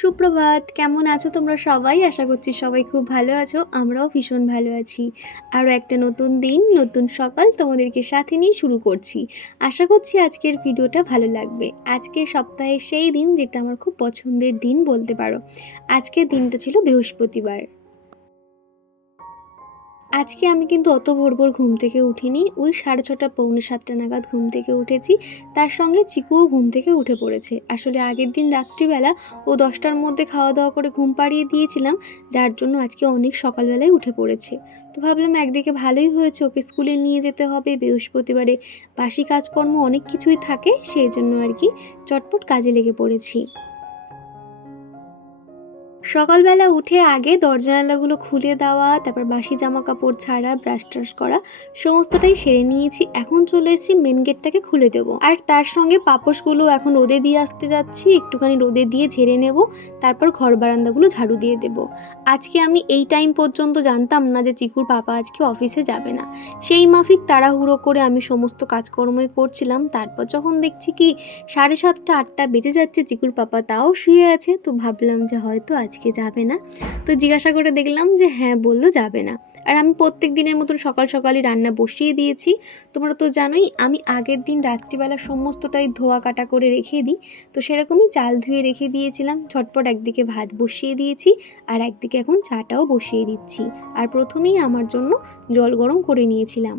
সুপ্রভাত। কেমন আছো তোমরা সবাই? আশা করছি সবাই খুব ভালো আছো। আমরাও ভীষণ ভালো আছি। আরও একটা নতুন দিন, নতুন সকাল তোমাদেরকে সাথে নিয়ে শুরু করছি। আশা করছি আজকের ভিডিওটা ভালো লাগবে। আজকের সপ্তাহের সেই দিন যেটা আমার খুব পছন্দের দিন বলতে পারো। আজকের দিনটা ছিল বৃহস্পতিবার। আজকে আমি কিন্তু অত ভোর ঘুম থেকে উঠিনি। ওই 6:30 পৌনে 7টা নাগাদ ঘুম থেকে উঠেছি। তার সঙ্গে চিকুও ঘুম থেকে উঠে পড়েছে। আসলে আগের দিন রাত্রিবেলা ও 10টার মধ্যে খাওয়া দাওয়া করে ঘুম পাড়িয়ে দিয়েছিলাম, যার জন্য আজকে অনেক সকালবেলায় উঠে পড়েছে। তো ভাবলাম একদিকে ভালোই হয়েছে, ওকে স্কুলে নিয়ে যেতে হবে, বৃহস্পতিবারে বাসি কাজকর্ম অনেক কিছুই থাকে, সেই জন্য আর কি চটপট কাজে লেগে পড়েছি। সকালবেলা উঠে আগে দরজা-জানালাগুলো খুলে দেওয়া, তারপর বাসি জামা কাপড় ছাড়া, ব্রাশ ট্রাশ করা সমস্তটাই সেরে নিয়েছি। এখন চলে এসেছি মেন গেটটাকে খুলে দেবো। আর তার সঙ্গে পাপোশগুলো এখন রোদে দিয়ে আসতে যাচ্ছি, একটুখানি রোদে দিয়ে ঝেড়ে নেব, তারপর ঘর বারান্দাগুলো ঝাড়ু দিয়ে দেবো। আজকে আমি এই টাইম পর্যন্ত জানতাম না যে চিকুর পাপা আজকে অফিসে যাবে না। সেই মাফিক তাড়াহুড়ো করে আমি সমস্ত কাজকর্মই করছিলাম। তারপর যখন দেখছি কি 7:30 8টা বেজে যাচ্ছে, চিকুর পাপা তাও শুয়ে আছে, তো ভাবলাম যে হয়তো আজকে যাবে না। তো জিজ্ঞাসা করে দেখলাম যে হ্যাঁ, বললো যাবে না। আর আমি প্রত্যেক দিনের মতন সকাল সকালই রান্না বসিয়ে দিয়েছি। তোমরা তো জানোই আমি আগের দিন রাত্রিবেলা সমস্তটাই ধোয়া কাটা করে রেখে দিই, তো সেরকমই চাল ধুয়ে রেখে দিয়েছিলাম। ঝটপট একদিকে ভাত বসিয়ে দিয়েছি আর একদিকে এখন চাটাও বসিয়ে দিচ্ছি। আর প্রথমেই আমার জন্য জল গরম করে নিয়েছিলাম।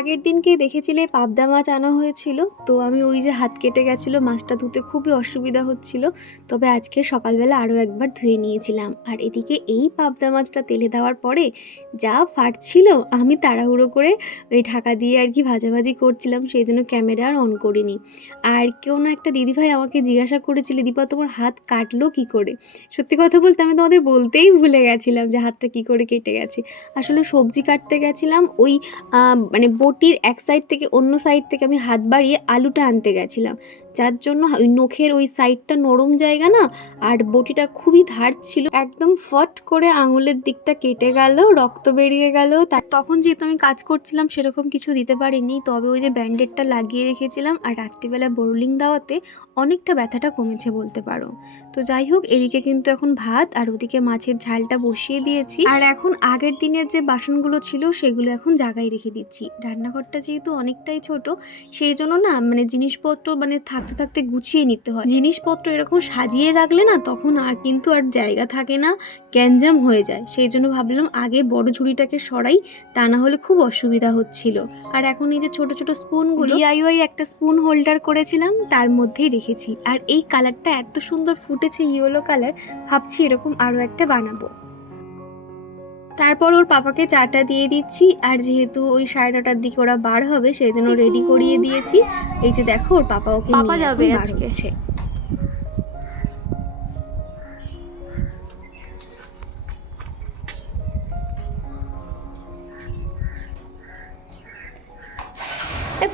আগের দিনকে দেখেছিলে পাবদা মাছ আনা হয়েছিল, তো আমি ওই যে হাত কেটে গেছিলো, মাছটা ধুতে খুবই অসুবিধা হচ্ছিল, তবে আজকে সকালবেলা আরও একবার ধুয়ে নিয়েছিলাম। আর এদিকে এই পাবদা মাছটা তেলে দেওয়ার পরে যা ফাটছিল, আমি তাড়াহুড়ো করে ওই ঢাকা দিয়ে আর কি ভাজাভাজি করছিলাম, সেই জন্য ক্যামেরা আর অন করিনি। আর কেউ না একটা দিদিভাই আমাকে জিজ্ঞাসা করেছিল, দীপা তোমার হাত কাটলো কী করে? সত্যি কথা বলতে আমি তোমাদের বলতেই ভুলে গেছিলাম যে হাতটা কী করে কেটে গেছে। আসলে সবজি কাটতে গেছিলাম, ওই মানে বটির এক সাইড থেকে অন্য সাইড থেকে আমি হাত বাড়িয়ে আলুটা আনতে গেছিলাম, যার জন্য ওই নখের ওই সাইডটা নরম জায়গা না, আর বটিটা খুবই ধার ছিল, একদম ফট করে আঙুলের দিকটা কেটে গেল, রক্ত বেরিয়ে গেল। তখন যেহেতু আমি কাজ করছিলাম সেরকম কিছু দিতে পারিনি, তবে ওই যে ব্যান্ডেডটা লাগিয়ে রেখেছিলাম, আর রাত্রিবেলা বোরলিং দেওয়াতে অনেকটা ব্যথাটা কমেছে বলতে পারো। তো যাই হোক, এদিকে কিন্তু এখন ভাত আর ওদিকে মাছের ঝালটা বসিয়ে দিয়েছি। আর এখন আগের দিনের যে বাসনগুলো ছিল সেগুলো এখন জায়গায় রেখে দিচ্ছি। রান্নাঘরটা যেহেতু অনেকটাই ছোট, সেই জন্য না মানে জিনিসপত্র মানে থাকতে থাকতে গুছিয়ে নিতে হয়। জিনিসপত্র এরকম সাজিয়ে রাখলে না তখন আর কিন্তু আর জায়গা থাকে না, গ্যাঞ্জাম হয়ে যায়। সেই জন্য ভাবলাম আগে বড় ঝুড়িটাকে সরাই, তা না হলে খুব অসুবিধা হচ্ছিল। আর এখন এই যে ছোট ছোট স্পুনগুলো DIY একটা স্পুন হোল্ডার করেছিলাম, তার মধ্যেই রেখেছি। আর এই কালারটা এত সুন্দর ফুটেছে, ইয়েলো কালার, ভাবছি এরকম আরও একটা বানাবো। তারপর ওর পাপাকে চাটা দিয়ে দিচ্ছি, আর যেহেতু ওই 9:30টার দিকে ওরা বার হবে সেই জন্য রেডি করিয়ে দিয়েছি। এই যে দেখো ওর পাপা ওকে নিয়ে যাবে আজকে।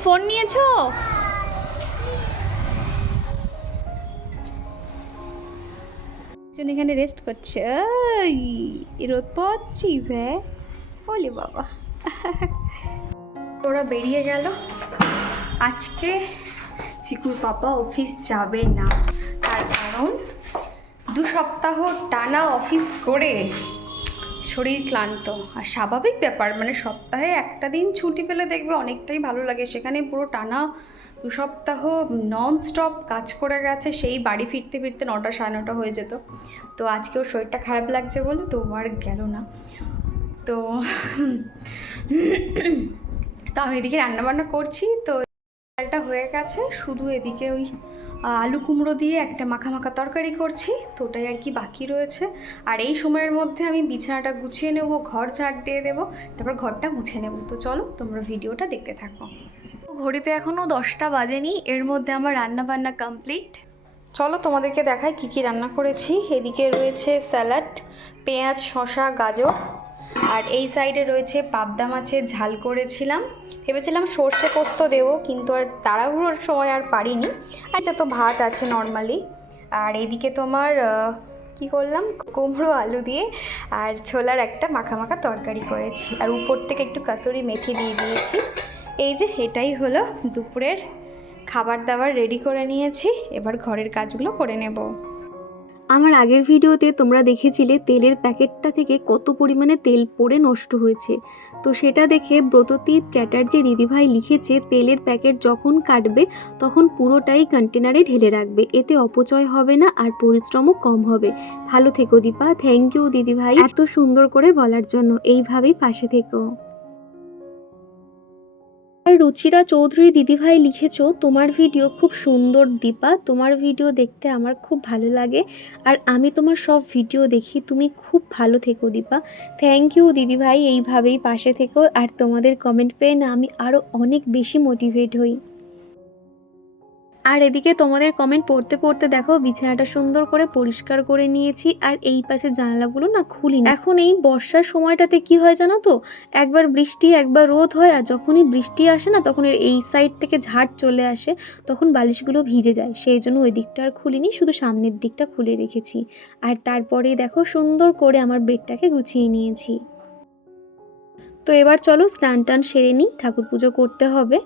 ফোন নিয়েছো? এখানে রেস্ট করছে, রোদ পাচ্ছিস? হ্যাঁ বলি বাবা। ওরা বেরিয়ে গেল। আজকে চিকুর পাপা অফিস যাবে না, তার কারণ 2 সপ্তাহ টানা অফিস করে শরীর ক্লান্ত। আর স্বাভাবিক ব্যাপার, মানে সপ্তাহে একটা দিন ছুটি পেলে দেখবে অনেকটাই ভালো লাগে, সেখানে পুরো টানা 2 সপ্তাহ নন স্টপ কাজ করে গেছে, সেই বাড়ি ফিরতে ফিরতে 9টা 9:30 হয়ে যেত। তো আজকে ওর শরীরটা খারাপ লাগছে বলে তো আর গেল না। তো আমি এদিকে রান্নাবান্না করছি, তো ডালটা হয়ে গেছে, শুধু এদিকে ওই আলু কুমড়ো দিয়ে একটা মাখা মাখা তরকারি করছি, তো ওটাই আর কি বাকি রয়েছে। আর এই সময়ের মধ্যে আমি বিছানাটা গুছিয়ে নেব, ঘর ঝাড় দিয়ে দেবো, তারপর ঘরটা মুছে নেব। তো চলো তোমরা ভিডিওটা দেখতে থাকো। ঘড়িতে এখনও 10টা বাজেনি, এর মধ্যে আমার রান্না বান্না কমপ্লিট। চলো তোমাদেরকে দেখাই কি কি রান্না করেছি। এদিকে রয়েছে স্যালাড, পেঁয়াজ, শসা, গাজর, আর এই সাইডে রয়েছে পাবদা মাছের ঝাল করেছিলাম। ভেবেছিলাম সর্ষে পোস্ত দেবো, কিন্তু আর তাড়াহুড়োর সময় আর পারিনি। আচ্ছা, তো ভাত আছে নর্মালি। আর এইদিকে তোমার কি করলাম, কুমড়ো আলু দিয়ে আর ছোলার একটা মাখা মাখা তরকারি করেছি, আর উপর থেকে একটু কাসুরি মেথি দিয়ে দিয়েছি। এই যে এটাই হলো দুপুরের খাবার দাবার রেডি করে নিয়েছি, এবার ঘরের কাজগুলো করে নেব। আমার আগের ভিডিওতে তোমরা দেখেছিলে তেলের প্যাকেটটা থেকে কত পরিমাণে তেল পড়ে নষ্ট হয়েছে। তো সেটা দেখে ব্রততী চ্যাটার্জি দিদিভাই লিখেছে তেলের প্যাকেট যখন কাটবে তখন পুরোটাই কন্টেনারে ঢেলে রাখবে, এতে অপচয় হবে না আর পরিশ্রমও কম হবে। ভালো থেকো দীপা। থ্যাংক ইউ দিদিভাই এত সুন্দর করে বলার জন্য। এইভাবেই পাশে থেকো। আর রুচিরা চৌধুরী দিদিভাই লিখেছো তোমার ভিডিও খুব সুন্দর দীপা, তোমার ভিডিও দেখতে আমার খুব ভালো লাগে আর আমি তোমার সব ভিডিও দেখি, তুমি খুব ভালো থেকো দীপা। থ্যাংক ইউ দিদিভাই, এইভাবেই পাশে থেকো। আর তোমাদের কমেন্ট পেয়ে না আমি আরও অনেক বেশি মোটিভেট হই। আর এদিকে তোমাদের কমেন্ট পড়তে পড়তে দেখো বিছানাটা সুন্দর করে পরিষ্কার করে নিয়েছি আর এই পাশে জানালাগুলো না খুলিনি। এখন এই বর্ষার সময়টাতে কি হয় জানো তো, একবার বৃষ্টি একবার রোদ হয়, আর যখনই বৃষ্টি আসে না তখন এই সাইড থেকে ঝাড় চলে আসে, তখন বালিশগুলো ভিজে যায়, সেই জন্য ওই দিকটা আর খুলিনি, শুধু সামনের দিকটা খুলে রেখেছি। আর তারপরে দেখো সুন্দর করে আমার বেডটাকে গুছিয়ে নিয়েছি। তো এবার চলো স্নান টান সেরে নিই, ঠাকুর পুজো করতে হবে।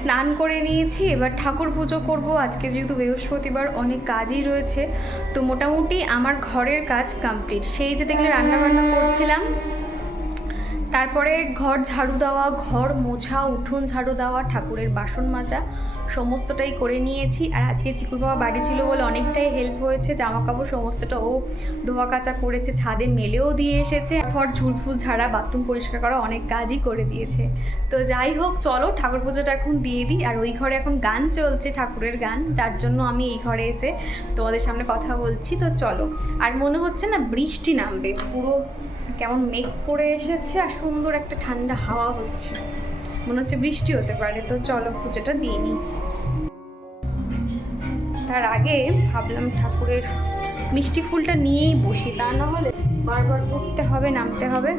স্নান করে নিয়েছি, এবার ঠাকুর পুজো করব। আজকে যেহেতু বৃহস্পতিবার অনেক কাজই রয়েছে, তো মোটামুটি আমার ঘরের কাজ কমপ্লিট। সেই যে দেখলে রান্নাবান্না করছিলাম, তারপরে ঘর ঝাড়ু দেওয়া, ঘর মোছা, উঠোন ঝাড়ু দেওয়া, ঠাকুরের বাসন মাজা সমস্তটাই করে নিয়েছি। আর আজকে চিকুর বাবা বাড়ি ছিল বলে অনেকটাই হেল্প হয়েছে, জামা কাপড় সমস্তটা ও ধোয়া কাচা করেছে, ছাদে মেলেও দিয়ে এসেছে, ঘর ঝুলফুল ঝাড়া, বাথরুম পরিষ্কার করা, অনেক কাজই করে দিয়েছে। তো যাই হোক চলো ঠাকুর পুজোটা এখন দিয়ে দিই। আর ওই ঘরে এখন গান চলছে, ঠাকুরের গান, যার জন্য আমি এই ঘরে এসে তোমাদের সামনে কথা বলছি। তো চলো। আর মনে হচ্ছে না বৃষ্টি নামবে, পুরো কেমন মেঘ করে এসেছে আর সুন্দর একটা ঠান্ডা হাওয়া হচ্ছে, মনে হচ্ছে বৃষ্টি হতে পারে। তো চলো পুজোটা দিয়ে নিই। তার আগে ভাবলাম ঠাকুরের মিষ্টি ফুলটা নিয়েই বসি, তা না হলে বারবার উঠতে হবে নামতে হবে।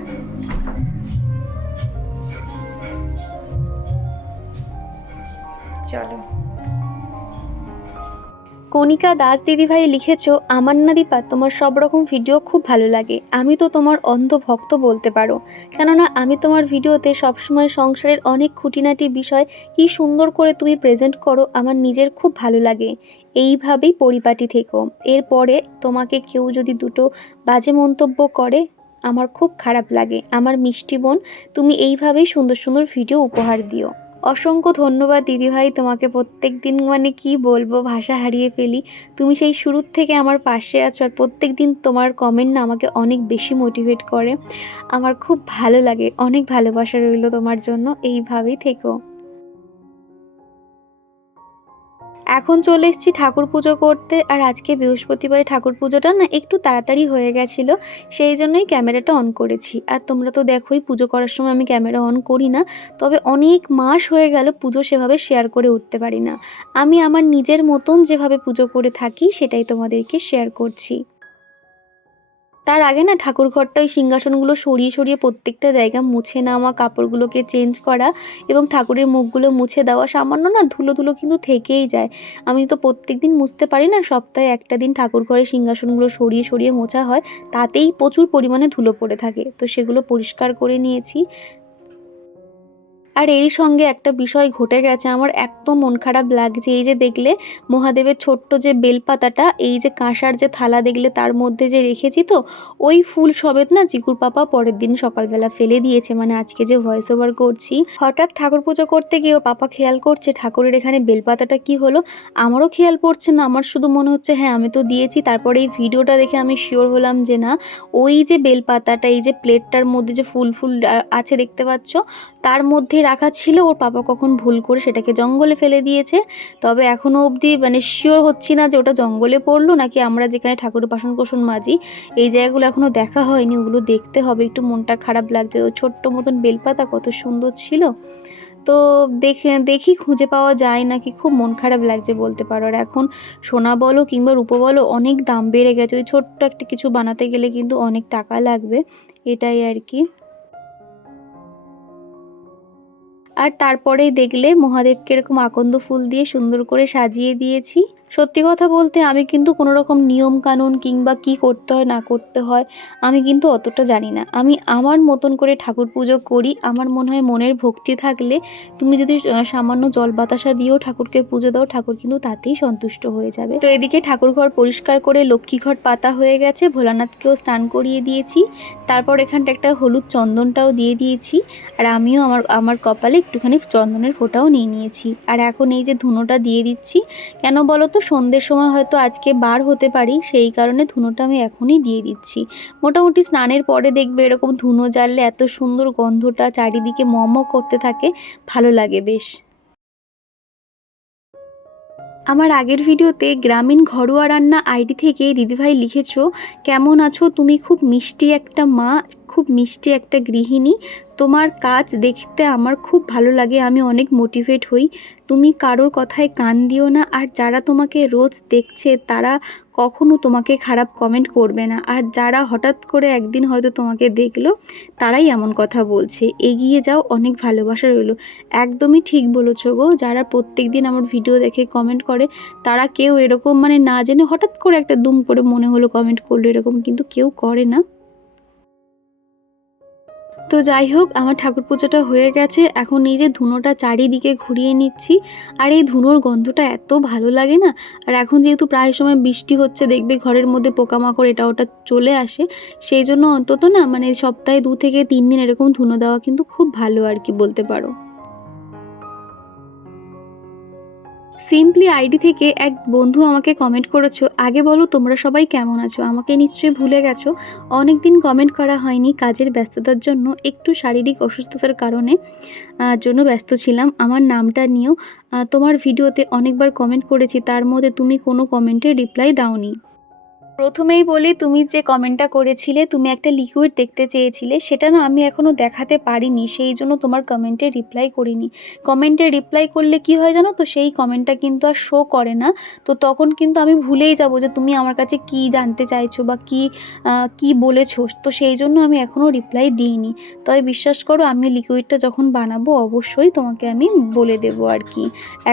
চলো। কণিকা দাস দিদিভাই লিখেছো আমার না দীপা তোমার সব রকম ভিডিও খুব ভালো লাগে, আমি তো তোমার অন্ধ ভক্ত বলতে পারো, কেননা আমি তোমার ভিডিওতে সবসময় সংসারের অনেক খুঁটিনাটি বিষয় কি সুন্দর করে তুমি প্রেজেন্ট করো, আমার নিজের খুব ভালো লাগে। এইভাবেই পরিপাটি থেকো। এরপরে তোমাকে কেউ যদি দুটো বাজে মন্তব্য করে আমার খুব খারাপ লাগে। আমার মিষ্টি বোন, তুমি এইভাবেই সুন্দর সুন্দর ভিডিও উপহার দিও। অসংখ্য ধন্যবাদ দিদিভাই তোমাকে, প্রত্যেক দিন মানে কি বলবো, ভাষা হারিয়ে ফেলি। তুমি সেই শুরুর থেকে আমার পাশে আছো আর প্রত্যেক দিন তোমার কমেন্ট না আমাকে অনেক বেশি মোটিভেট করে, আমার খুব ভালো লাগে। অনেক ভালোবাসা রইল তোমার জন্য, এইভাবেই থেকো। এখন চলে এসেছি ঠাকুর পুজো করতে। আর আজকে বৃহস্পতিবারে ঠাকুর পুজোটা না একটু তাড়াতাড়ি হয়ে গেছিলো, সেই জন্যই ক্যামেরাটা অন করেছি। আর তোমরা তো দেখোই পুজো করার সময় আমি ক্যামেরা অন করি না, তবে অনেক মাস হয়ে গেল পুজো সেভাবে শেয়ার করে উঠতে পারি না। আমি আমার নিজের মতন যেভাবে পুজো করে থাকি সেটাই তোমাদেরকে শেয়ার করছি। তার আগে না ঠাকুর ঘরটা ওই সিংহাসনগুলো সরিয়ে সরিয়ে প্রত্যেকটা জায়গা মুছে নেওয়া, কাপড়গুলোকে চেঞ্জ করা এবং ঠাকুরের মুখগুলো মুছে দেওয়া। সামান্য না ধুলো ধুলো কিন্তু থেকেই যায়, আমি তো প্রত্যেক দিন মুছতে পারি না, সপ্তাহে একটা দিন ঠাকুর ঘরের সিংহাসনগুলো সরিয়ে সরিয়ে মোছা হয়, তাতেই প্রচুর পরিমাণে ধুলো পড়ে থাকে, তো সেগুলো পরিষ্কার করে নিয়েছি। আর এরই সঙ্গে একটা বিষয় ঘটে গেছে, আমার এত মন খারাপ লাগছে। এই যে দেখলে মহাদেবের ছোট্ট যে বেলপাতাটা, এই যে কাঁসার যে থালা দেখলে তার মধ্যে যে রেখেছি, তো ওই ফুল সবেত না চিকুর পাপা পরের দিন সকালবেলা ফেলে দিয়েছে, মানে আজকে যে ভয়েস ওভার করছি। হঠাৎ ঠাকুর পুজো করতে গিয়ে ওর পাপা খেয়াল করছে ঠাকুরের এখানে বেলপাতাটা কি হলো, আমারও খেয়াল পড়ছে না, আমার শুধু মনে হচ্ছে হ্যাঁ আমি তো দিয়েছি। তারপরে এই ভিডিওটা দেখে আমি শিওর হলাম যে না, ওই যে বেলপাতাটা এই যে প্লেটটার মধ্যে যে ফুল ফুল আছে দেখতে পাচ্ছ, তার মধ্যে রাখা ছিল, ওর পাপা কখন ভুল করে সেটাকে জঙ্গলে ফেলে দিয়েছে। তবে এখনও অবধি মানে শিওর হচ্ছি না যে ওটা জঙ্গলে পড়লো নাকি আমরা যেখানে ঠাকুরের বাসন কোসন মাজি এই জায়গাগুলো এখনও দেখা হয়নি, ওগুলো দেখতে হবে। একটু মনটা খারাপ লাগছে, ও ছোট্ট মতন বেলপাতা কত সুন্দর ছিল, তো দেখি খুঁজে পাওয়া যায় নাকি, খুব মন খারাপ লাগছে বলতে পারো। আর এখন সোনা বলো কিংবা রূপো বলো অনেক দাম বেড়ে গেছে, ওই ছোট্ট একটা কিছু বানাতে গেলে কিন্তু অনেক টাকা লাগবে, এটাই আর কি। আর তারপরেই দেখলে মহাদেবকে এরকম আকন্দ ফুল দিয়ে সুন্দর করে সাজিয়ে দিয়েছি। সত্যি কথা বলতে আমি কিন্তু কোনো রকম নিয়ম কানুন কিংবা কি করতে হয় না করতে হয় আমি কিন্তু অতটা জানি না। আমি আমার মতন করে ঠাকুর পুজো করি। আমার মনে হয় মনের ভক্তি থাকলে তুমি যদি সামান্য জল বাতাসা দিয়েও ঠাকুরকে পুজো দাও, ঠাকুর কিন্তু তাতেই সন্তুষ্ট হয়ে যাবে। তো এদিকে ঠাকুর ঘর পরিষ্কার করে লক্ষ্মী ঘর পাতা হয়ে গেছে, ভোলানাথকেও স্নান করিয়ে দিয়েছি। তারপর এখানটা একটা হলুদ চন্দনটাও দিয়ে দিয়েছি, আর আমিও আমার কপালে একটুখানি চন্দনের ফোঁটাও নিয়ে নিয়েছি। আর এখন এই যে ধুনোটা দিয়ে দিচ্ছি, কেন বলো তো, সন্ধ্যের সময় হয়তো আজকে বার হতে পারি, সেই কারণে ধুনোটা আমি এখনই দিয়ে দিচ্ছি। মোটামুটি স্নানের পরে দেখবে এরকম ধুনো জ্বাললে এত সুন্দর গন্ধটা চারিদিকে মম করতে থাকে, ভালো লাগে বেশ। আমার আগের ভিডিওতে গ্রামীণ ঘরোয়া রান্না আইডি থেকে দিদিভাই লিখেছো, কেমন আছো তুমি, খুব মিষ্টি একটা মা, খুব মিষ্টি একটা গৃহিণী, তোমার কাজ দেখতে আমার খুব ভালো লাগে, আমি অনেক মোটিভেট হই। তুমি কারোর কথায় কান দিও না, আর যারা তোমাকে রোজ দেখছে তারা কখনো তোমাকে খারাপ কমেন্ট করবে না, আর যারা হঠাৎ করে একদিন হয়তো তোমাকে দেখলো তারাই এমন কথা বলছে, এগিয়ে যাও, অনেক ভালোবাসা রইলো। একদমই ঠিক বলেছো গো, যারা প্রত্যেক দিন আমার ভিডিও দেখে কমেন্ট করে তারা কেউ এরকম মানে না জেনে হঠাৎ করে একটা দুম করে মনে হলো কমেন্ট করলো, এরকম কিন্তু কেউ করে না। তো যাই হোক, আমার ঠাকুর পুজোটা হয়ে গেছে। এখন এই যে ধুনোটা চারিদিকে ঘুরিয়ে নিচ্ছি, আর এই ধুনোর গন্ধটা এত ভালো লাগে না। আর এখন যেহেতু প্রায় সময় বৃষ্টি হচ্ছে, দেখবে ঘরের মধ্যে পোকামাকড় এটা ওটা চলে আসে, সেই জন্য অন্তত না মানে সপ্তাহে 2 থেকে 3 দিন এরকম ধুনো দেওয়া কিন্তু খুব ভালো আর কি বলতে পারো। সিম্পলি আইডি থেকে এক বন্ধু আমাকে কমেন্ট করেছো, আগে বলো তোমরা সবাই কেমন আছো, আমাকে নিশ্চয়ই ভুলে গেছো। অনেক দিন কমেন্ট করা হয়নি, কাজের ব্যস্ততার জন্য, একটু শারীরিক অসুস্থতার কারণে জন্য ব্যস্ত ছিলাম। আমার নামটা নিয়েও তোমার ভিডিওতে অনেকবার কমেন্ট করেছি, তার মধ্যে তুমি কোনো কমেন্টে রিপ্লাই দাওনি। প্রথমেই বলি, তুমি যে কমেন্টটা করেছিলে, তুমি একটা লিকুইড দেখতে চেয়েছিলে, সেটা না আমি এখনও দেখাতে পারিনি, সেই জন্য তোমার কমেন্টে রিপ্লাই করিনি। কমেন্টে রিপ্লাই করলে কি হয় জানো তো, সেই কমেন্টটা কিন্তু আর শো করে না, তো তখন কিন্তু আমি ভুলেই যাব যে তুমি আমার কাছে কি জানতে চাইছো বা কি বলেছো, তো সেই জন্য আমি এখনও রিপ্লাই দিইনি। তবে বিশ্বাস করো, আমি লিকুইডটা যখন বানাবো অবশ্যই তোমাকে আমি বলে দেবো আর কি।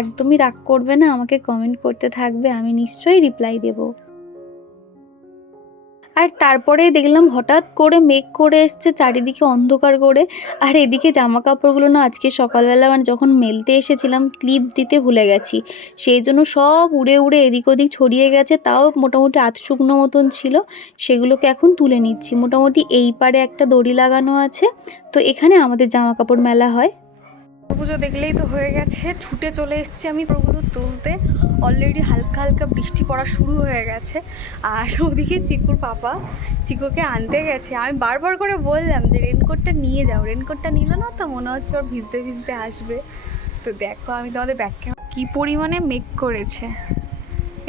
একদমই রাগ করবে না, আমাকে কমেন্ট করতে থাকবে, আমি নিশ্চয়ই রিপ্লাই দেবো। আর তারপরে দেখলাম হঠাৎ করে মেঘ করে এসছে, চারিদিকে অন্ধকার করে, আর এদিকে জামা কাপড়গুলো না আজকে সকালবেলা মানে যখন মেলতে এসেছিলাম ক্লিপ দিতে ভুলে গেছি, সেই জন্য সব উড়ে উড়ে এদিক ওদিক ছড়িয়ে গেছে, তাও মোটামুটি আধ শুকনো মতন ছিল, সেগুলোকে এখন তুলে নিচ্ছি। মোটামুটি এই পারে একটা দড়ি লাগানো আছে, তো এখানে আমাদের জামা কাপড় মেলা হয়। পুজো দেখলেই তো হয়ে গেছে, ছুটে চলে এসেছি আমি ওগুলো তুলতে। অলরেডি হালকা হালকা বৃষ্টি পড়া শুরু হয়ে গেছে, আর ওদিকে চিকুর পাপা চিকুকে আনতে গেছে। আমি বারবার করে বললাম যে রেনকোটটা নিয়ে যাও, রেনকোটটা নিল না, তো মনে হচ্ছে ওর ভিজতে ভিজতে আসবে। তো দেখো আমি তোমাদের ব্যাখ্যা কী পরিমাণে মেঘ করেছে,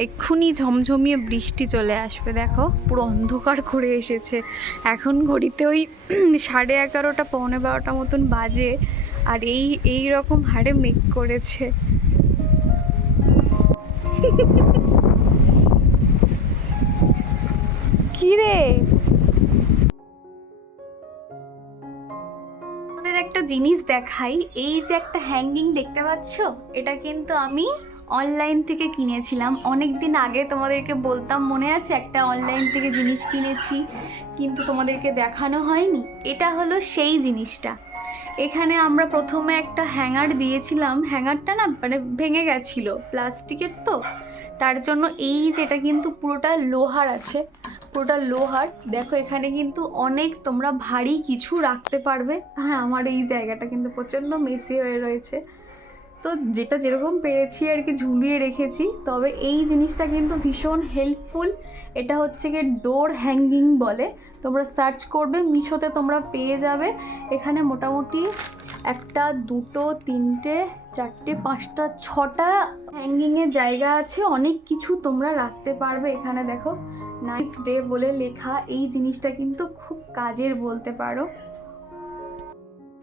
এক্ষুনি ঝমঝমিয়ে বৃষ্টি চলে আসবে। দেখো পুরো অন্ধকার করে এসেছে, এখন ঘড়িতে ওই 11:30 11:45 মতন বাজে, আর এই রকম হারে মেঘ করেছে। কি রে, আমাদের একটা জিনিস দেখাই, এই যে একটা হ্যাঙ্গিং দেখতে পাচ্ছ, এটা কিন্তু আমি অনলাইন থেকে কিনেছিলাম অনেক দিন আগে। তোমাদেরকে বলতাম মনে আছে, একটা অনলাইন থেকে জিনিস কিনেছি, কিন্তু তোমাদেরকে দেখানো হয়নি। এটা হলো সেই জিনিসটা। এখানে আমরা প্রথমে একটা হ্যাঙ্গার দিয়েছিলাম, হ্যাঙ্গারটা না মানে ভেঙে গেছিলো, প্লাস্টিকের তো, তার জন্য এই যেটা কিন্তু পুরোটা লোহার আছে, পুরোটা লোহার। দেখো এখানে কিন্তু অনেক তোমরা ভারী কিছু রাখতে পারবে। হ্যাঁ, আমার এই জায়গাটা কিন্তু প্রচণ্ড মেসি হয়ে রয়েছে, তো যেটা যেরকম পেরেছি আর কি ঝুলিয়ে রেখেছি। তবে এই জিনিসটা কিন্তু ভীষণ হেল্পফুল। এটা হচ্ছে গিয়ে ডোর হ্যাঙ্গিং বলে, তোমরা সার্চ করবে মিশোতে, তোমরা পেয়ে যাবে। এখানে মোটামুটি 1 2 3 4 5 6টা হ্যাঙ্গিংয়ের জায়গা আছে, অনেক কিছু তোমরা রাখতে পারবে। এখানে দেখো নাইস ডে বলে লেখা, এই জিনিসটা কিন্তু খুব কাজের বলতে পারো।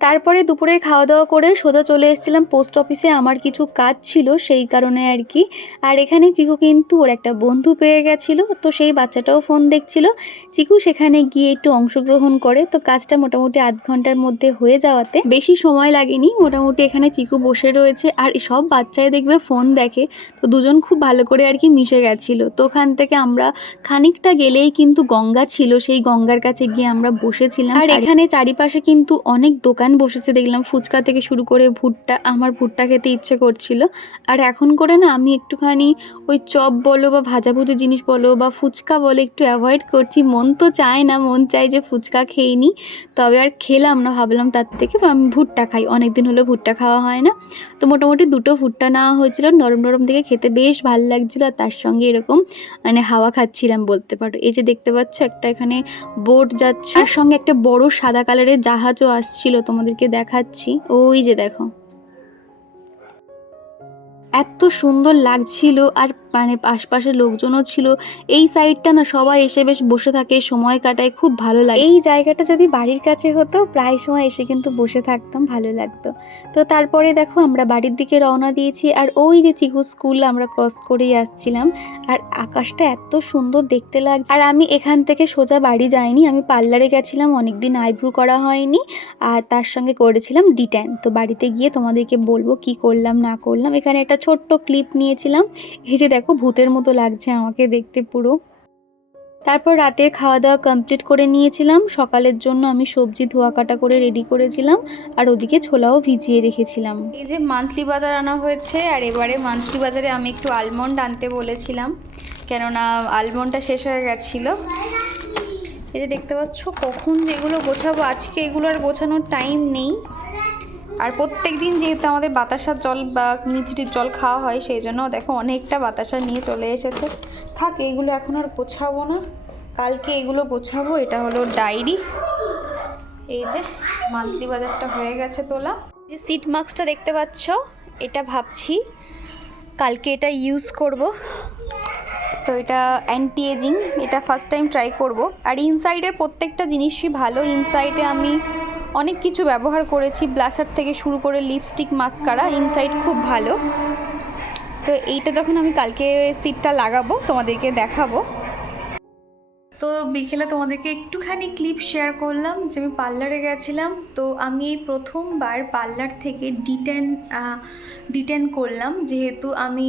তারপরে দুপুরের খাওয়া দাওয়া করে সোজা চলে এসেছিলাম পোস্ট অফিসে, আমার কিছু কাজ ছিল সেই কারণে আর কি। আর এখানে চিকু কিন্তু ওর একটা বন্ধু পেয়ে গেছিলো, তো সেই বাচ্চাটাও ফোন দেখছিল। চিকু সেখানে গিয়ে একটু অংশগ্রহণ করে, তো কাজটা মোটামুটি আধ ঘন্টার মধ্যে হয়ে যাওয়াতে বেশি সময় লাগেনি। মোটামুটি এখানে চিকু বসে রয়েছে আর সব বাচ্চাই দেখবে ফোন দেখে, তো দুজন খুব ভালো করে আর কি মিশে গেছিলো। তো ওখান থেকে আমরা খানিকটা গেলেই কিন্তু গঙ্গা ছিল, সেই গঙ্গার কাছে গিয়ে আমরা বসেছিলাম। আর এখানে চারিপাশে কিন্তু অনেক দোকান বসেছে দেখলাম, ফুচকা থেকে শুরু করে ভুট্টা, আমার ভুট্টা খেতে ইচ্ছে করছিল। আর এখন করে না আমি একটুখানি ওই চপ বলো বা ভাজাভুজি জিনিস বলো বা ফুচকা বলো একটু অ্যাভয়েড করছি। মন তো চায় না, মন চাই যে ফুচকা খেয়ে নিই, তবে আর খেলাম না, ভাবলাম তার থেকে আমি ভুট্টা খাই, অনেকদিন হলো ভুট্টা খাওয়া হয় না। তো মোটামুটি 2টো ভুট্টা নেওয়া হয়েছিল, নরম নরম দিকে খেতে বেশ ভালো লাগছিলো। আর তার সঙ্গে এরকম মানে হাওয়া খাচ্ছিলাম বলতে পারো। এই যে দেখতে পাচ্ছ একটা এখানে বোট যাচ্ছে, আর সঙ্গে একটা বড় সাদা কালারের জাহাজও আসছিল, তোমাদেরকে দেখাচ্ছি, ওই যে দেখো এত সুন্দর লাগছিল। আর মানে আশপাশের লোকজনও ছিল, এই সাইডটা না সবাই এসে বেশ বসে থাকে, সময় কাটায়, খুব ভালো লাগে। এই জায়গাটা যদি বাড়ির কাছে হতো প্রায় সময় এসে কিন্তু বসে থাকতাম, ভালো লাগতো। তো তারপরে দেখো আমরা বাড়ির দিকে রওনা দিয়েছি, আর ওই যে চিকু স্কুল আমরা ক্রস করেই আসছিলাম। আর আকাশটা এত সুন্দর দেখতে লাগছে। আর আমি এখান থেকে সোজা বাড়ি যাইনি, আমি পার্লারে গেছিলাম, অনেকদিন আইব্রু করা হয়নি, আর তার সঙ্গে করেছিলাম ডিট্যান। তো বাড়িতে গিয়ে তোমাদেরকে বলবো কি করলাম না করলাম। এখানে একটা ছোট্ট ক্লিপ নিয়েছিলাম, এই যে দেখো ভূতের মতো লাগছে আমাকে দেখতে পুরো। তারপর রাতের খাওয়া দাওয়া কমপ্লিট করে নিয়েছিলাম। সকালের জন্য আমি সবজি ধোয়া কাটা করে রেডি করেছিলাম, আর ওদিকে ছোলাও ভিজিয়ে রেখেছিলাম। এই যে মান্থলি বাজার আনা হয়েছে, আর এবারে মান্থলি বাজারে আমি একটু আলমন্ড আনতে বলেছিলাম, কেননা আলমন্ডটা শেষ হয়ে গেছিলো। এই যে দেখতে পাচ্ছ কখন যেগুলো গোছাবো, আজকে এগুলো আর গোছানোর টাইম নেই। আর প্রত্যেক দিন যেহেতু আমাদের বাতাসার জল বা মিষ্টির জল খাওয়া হয়, সেই জন্য দেখো অনেকটা বাতাসা নিয়ে চলে এসেছে। থাক, এগুলো এখন আর গোছাবো না, কালকে এগুলো গোছাবো। এটা হলো ডায়েরি, এই যে মান্থলি বাজারটা হয়ে গেছে তোলা। যে সিট মাস্কটা দেখতে পাচ্ছ, এটা ভাবছি কালকে এটা ইউজ করব। তো এটা অ্যান্টি এজিং, এটা ফার্স্ট টাইম ট্রাই করব। আর ইনসাইডের প্রত্যেকটা জিনিসই ভালো, ইনসাইডে আমি অনেক কিছু ব্যবহার করেছি, ব্লাশার থেকে শুরু করে লিপস্টিক, মাস্কারা, ইনসাইড খুব ভালো। তো এইটা যখন আমি কালকে সিটটা লাগাবো তোমাদেরকে দেখাবো। তো বিকেলে তোমাদেরকে একটুখানি ক্লিপ শেয়ার করলাম যে আমি পার্লারে গেছিলাম। তো আমি এই প্রথমবার পার্লার থেকে ডিটেন করলাম, যেহেতু আমি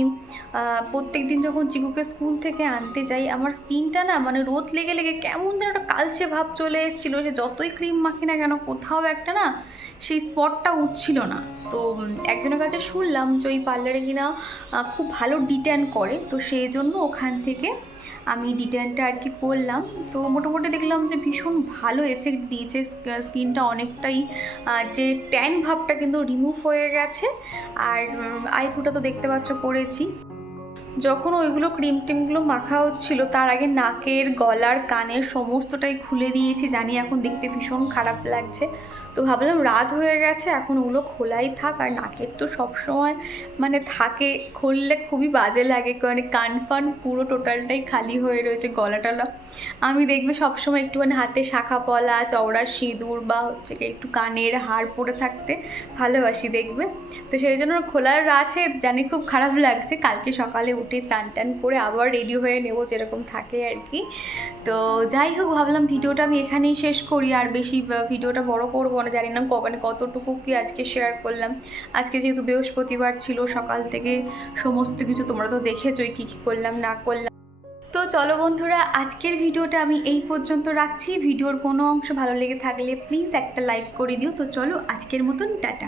প্রত্যেক দিন যখন চিকুকে স্কুল থেকে আনতে যাই, আমার স্কিনটা না মানে রোদ লেগে লেগে কেমন যেন একটা কালচে ভাব চলে এসেছিলো, যে যতই ক্রিম মাখি না কেন কোথাও একটা না সেই স্পটটা উঠছিল না। তো একজনের কাছে শুনলাম যে ওই পার্লারে কিনা খুব ভালো ডিটেন করে, তো সেই জন্য ওখান থেকে আমি ডিটেনটা আর কি করলাম। তো মোটামুটি দেখলাম যে ভীষণ ভালো এফেক্ট দিয়েছে, স্কিনটা অনেকটাই যে ট্যান ভাবটা কিন্তু রিমুভ হয়ে গেছে। আর আইব্রোটা তো দেখতে পাচ্ছ করেছি। যখন ওইগুলো ক্রিম টিমগুলো মাখা হচ্ছিল, তার আগে নাকের, গলার, কানের সমস্তটাই খুলে দিয়েছি, জানি এখন দেখতে ভীষণ খারাপ লাগছে। তো ভাবলাম রাত হয়ে গেছে, এখন ওগুলো খোলাই থাক। আর নাকের তো সবসময় মানে থাকে, খুললে খুবই বাজে লাগে, মানে কান ফান পুরো টোটালটাই খালি হয়ে রয়েছে, গলা টলা। আমি দেখবে সবসময় একটুখানি হাতে শাখা পলা, চওড়া সিঁদুর বা হচ্ছে একটু কানের হার পরে থাকতে ভালোবাসি দেখবে। তো সেই জন্য খোলার আছে, জানি খুব খারাপ লাগছে। কালকে সকালে উঠে স্নান টান করে আবার রেডি হয়ে নেবো, যেরকম থাকে আর কি। তো যাই হোক, ভাবলাম ভিডিওটা আমি এখানেই শেষ করি, আর বেশি ভিডিওটা বড় করবো না, জানি না মানে কতটুকু কি আজকে শেয়ার করলাম। আজকে যেহেতু বৃহস্পতিবার ছিল, সকাল থেকে সমস্ত কিছু তোমরা তো দেখেছোই কী কী করলাম না করলাম। তো চলো বন্ধুরা, আজকের ভিডিওটা আমি এই পর্যন্ত রাখছি। ভিডিওর কোনো অংশ ভালো লেগে থাকলে প্লিজ একটা লাইক করে দিও। তো চলো আজকের মতন টাটা।